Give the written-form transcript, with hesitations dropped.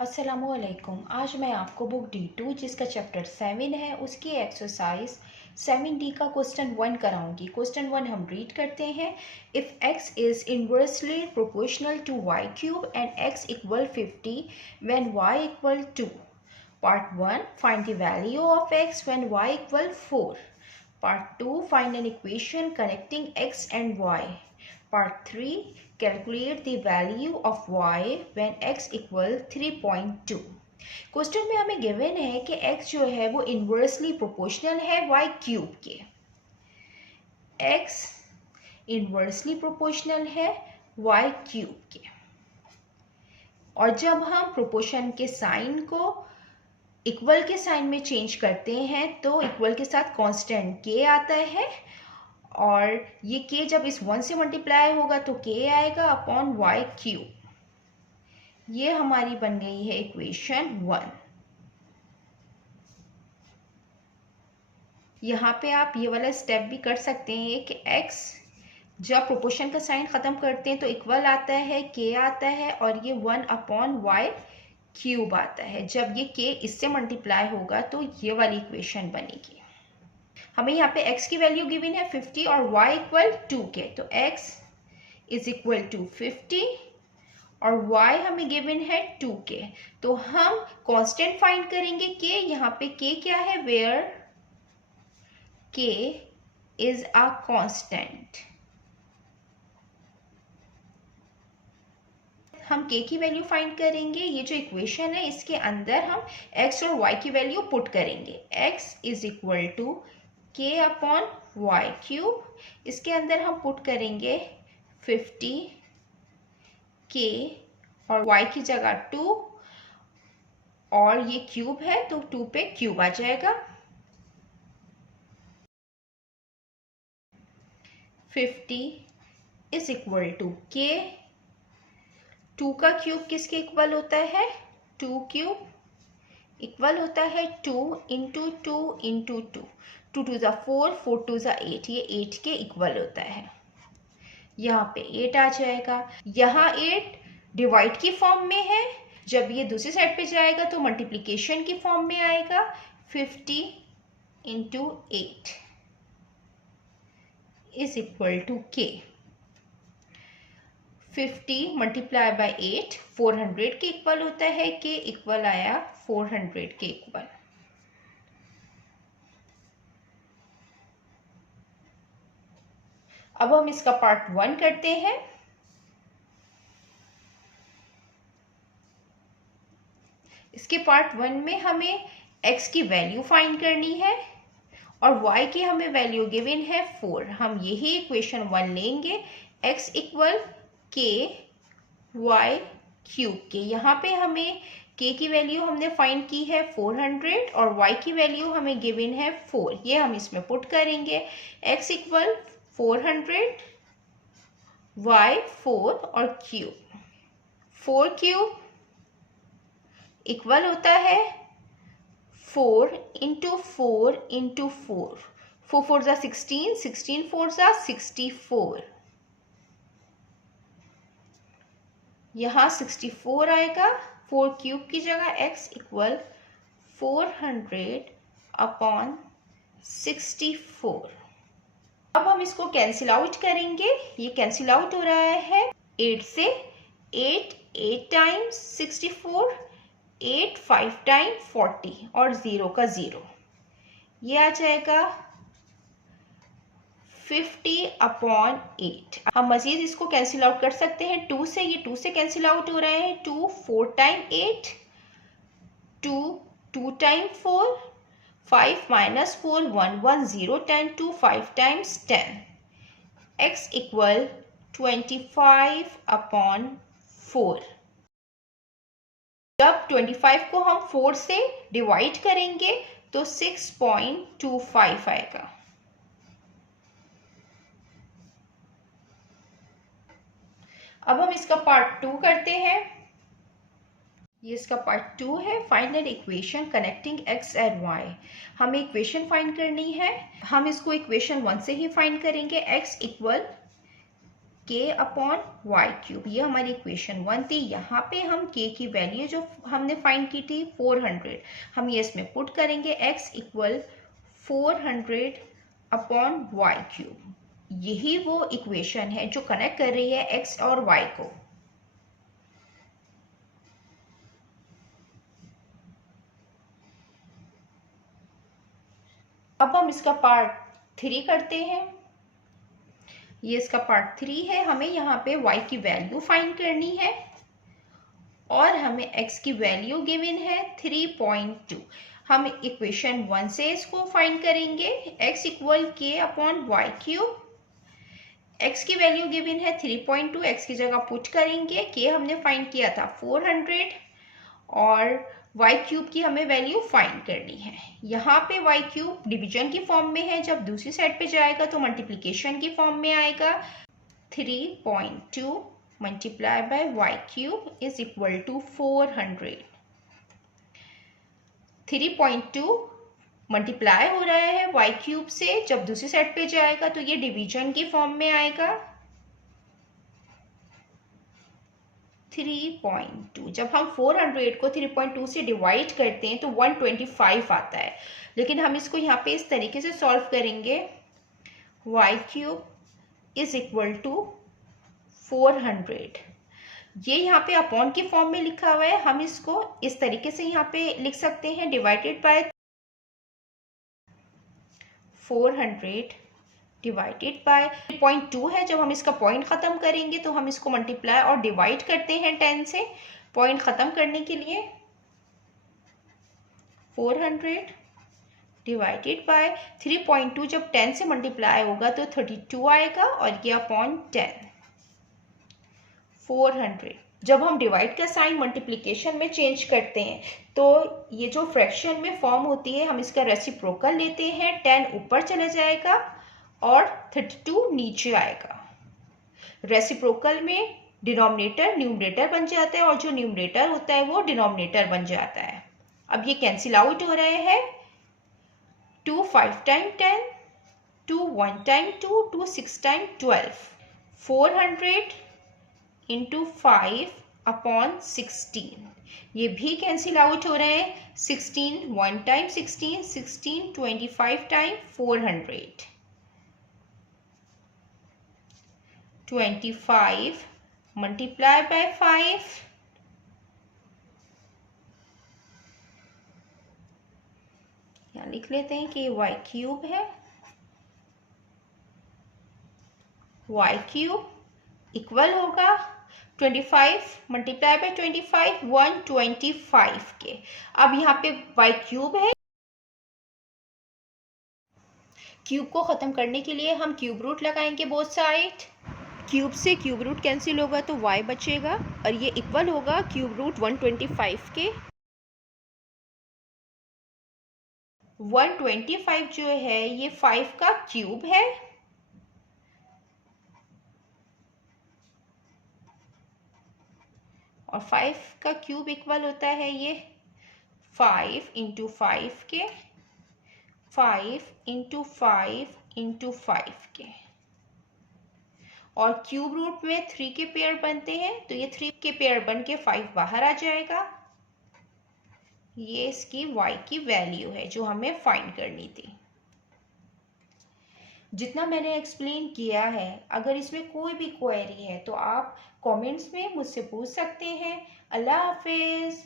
अस्सलामुअलैकुम। आज मैं आपको बुक D2 जिसका चैप्टर 7 है उसकी एक्सरसाइज 7D का क्वेश्चन 1 कराऊंगी। क्वेश्चन 1 हम रीड करते हैं। If x is inversely proportional to y cube and x equal 50 when y equal 2। Part 1 find the value of x when y equal 4। Part 2 find an equation connecting x and y। Part 3 calculate the value of y when x equal 3.2। Question में हमें given है कि x जो है वो inversely proportional है y cube के। x inversely proportional है y क्यूब के, और जब हम प्रोपोर्शन के साइन को इक्वल के साइन में चेंज करते हैं तो इक्वल के साथ कांस्टेंट k आता है, और ये k जब इस 1 से मल्टीप्लाई होगा तो k आएगा अपॉन y क्यूब। ये हमारी बन गई है इक्वेशन 1। यहाँ पे आप ये वाला स्टेप भी कर सकते हैं कि x जब प्रोपोर्शन का साइन ख़त्म करते हैं तो इक्वल आता है, k आता है, और ये 1 अपॉन y क्यूब आता है। जब ये k इससे मल्टीप्लाई होगा तो ये वाली इक्वेशन बनेगी। हमें यहाँ पे x की वैल्यू गिवन है 50 और y इक्वल 2 के, तो x इज इक्वल टू 50 और y हमें गिवन है 2 के। तो हम कांस्टेंट फाइंड करेंगे k। यहाँ पे k क्या है, where k is a constant. हम k की वैल्यू फाइंड करेंगे। ये जो इक्वेशन है इसके अंदर हम x और y की वैल्यू पुट करेंगे। x is equal to k upon y cube. इसके अंदर हम पुट करेंगे 50 k और y की जगह 2, और ये क्यूब है तो 2 पे क्यूब आ जाएगा। 50 इज इक्वल टू k। 2 का क्यूब किसके इक्वल होता है, 2 क्यूब इक्वल होता है 2 इंटू 2 इंटू 2। 2 टू ज़ा 4, 4 टू ज़ा 8, ये 8 के इक्वल होता है। यहाँ पे 8 आ जाएगा। यहाँ 8 डिवाइड की फॉर्म में है, जब ये दूसरी साइड पे जाएगा तो मल्टीप्लिकेशन की फॉर्म में आएगा। 50 into 8 is equal to k। 50 multiply by 8 400 के इक्वल होता है। k इक्वल आया 400 के इक्वल। अब हम इसका पार्ट 1 करते हैं। इसके पार्ट 1 में हमें x की वैल्यू फाइंड करनी है और y की हमें वैल्यू गिवन है 4। हम यही इक्वेशन 1 लेंगे, x equal k y cube के। यहाँ पे हमें k की वैल्यू हमने फाइंड की है 400 और y की वैल्यू हमें गिवन है 4। ये हम इसमें पुट करेंगे। x इक्वल 400, y 4 और क्यूब। 4 क्यूब इक्वल होता है 4 इंटू 4 इंटू 4। 4 4 ज़ा 16, 16 4 ज़ा 64। यहाँ 64 आएगा 4 क्यूब की जगह। x equal 400 upon 64। अब हम इसको कैंसिल आउट करेंगे। ये कैंसिल आउट हो रहा है 8 से। 8 8 टाइम्स 64, 8 5 टाइम 40 और 0 का 0। ये आ जाएगा 50 अपॉन 8। हम मजीद इसको कैंसिल आउट कर सकते हैं 2 से। ये 2 से कैंसिल आउट हो रहे हैं। 2 4 time 8, 2 2 time 4, 5 minus 4 1 1 0 10 2 5 times 10। x equal 25 upon 4। जब 25 को हम 4 से डिवाइड करेंगे तो 6.25 आएगा। अब हम इसका पार्ट 2 करते हैं। ये इसका पार्ट 2 है। Find an equation connecting x and y। हमें इक्वेशन फाइंड करनी है। हम इसको इक्वेशन 1 से ही फाइंड करेंगे। x इक्वल के अपॉन वाई क्यूब, ये हमारी इक्वेशन 1 थी। यहाँ पे हम के की वैल्यू जो हमने फाइंड की थी 400, हम ये इसमें पुट करेंगे, x equal 400 upon Y cube. यही वो इक्वेशन है जो कनेक्ट कर रही है x और y को। अब हम इसका पार्ट 3 करते हैं। ये इसका पार्ट 3 है। हमें यहाँ पे y की वैल्यू फाइंड करनी है और हमें x की वैल्यू गिवन है 3.2। हम इक्वेशन 1 से इसको फाइंड करेंगे, x इक्वल के अपॉन वाई क्यूब। x की वैल्यू गिवन है 3.2, x की जगह पुट करेंगे, के हमने फाइंड किया था 400 और y क्यूब की हमें वैल्यू फाइंड करनी है। यहाँ पे y क्यूब डिवीजन की फॉर्म में है, जब दूसरी साइड पे जाएगा तो मल्टीप्लिकेशन की फॉर्म में आएगा। 3.2 multiply by y cube is equal to 400। 3.2 multiply हो रहा है y क्यूब से, जब दूसरी साइड पे जाएगा तो ये डिवीजन की फॉर्म में आएगा। 3.2, जब हम 400 को 3.2 से डिवाइड करते हैं तो 125 आता है, लेकिन हम इसको यहाँ पे इस तरीके से सॉल्व करेंगे, y cube is equal to 400। ये यहाँ पे अपॉन की फॉर्म में लिखा हुआ है, हम इसको इस तरीके से यहाँ पे लिख सकते हैं, डिवाइडेड बाय 400 डिवाइडेड बाय 3.2 है। जब हम इसका पॉइंट ख़त्म करेंगे तो हम इसको मल्टीप्लाई और डिवाइड करते हैं 10 से, पॉइंट ख़त्म करने के लिए। 400 डिवाइडेड बाय 3.2, जब 10 से मल्टीप्लाई होगा तो 32 आएगा और ये अपॉन 10। 400, जब हम डिवाइड का साइन मल्टीप्लिकेशन में चेंज करते हैं तो ये जो फ्रैक्शन में फॉर्म होती है, हम इसका रेसिप्रोकल लेते हैं, 10 ऊपर चला जाएगा और 32 नीचे आएगा। रेसिप्रोकल में डिनोमिनेटर न्यूमरेटर बन जाता है और जो न्यूमरेटर होता है वो डिनोमिनेटर बन जाता है। अब ये कैंसिल आउट हो रहे हैं, 2 5 time 10, 2 1 time 2, 2 6 time 12, 400 into 5 upon 16, ये भी कैंसिल आउट हो रहे हैं। 16 1 टाइम 16, 16 25 टाइम 400, 25 मल्टीप्लाई बाय 5, यहाँ लिख लेते हैं कि y क्यूब है। y क्यूब इक्वल होगा 25 मल्टीप्लाई बाय 25, 125 के। अब यहाँ पे y क्यूब है, क्यूब को ख़त्म करने के लिए हम क्यूब रूट लगाएंगे बोथ साइड। क्यूब से क्यूब रूट कैंसिल होगा तो y बचेगा और ये इक्वल होगा क्यूब रूट 125 के। 125 जो है ये 5 का क्यूब है और 5 का क्यूब इक्वल होता है ये 5 इंटू 5 के, 5 इंटू 5 इंटू 5 के, और क्यूब रूट में 3 के पेयर बनते हैं तो ये 3 के पेयर बन के 5 बाहर आ जाएगा। ये इसकी y की वैल्यू है जो हमें फाइंड करनी थी। जितना मैंने एक्सप्लेन किया है, अगर इसमें कोई भी क्वेरी है तो आप कमेंट्स में मुझसे पूछ सकते हैं। अल्लाह हाफिज़।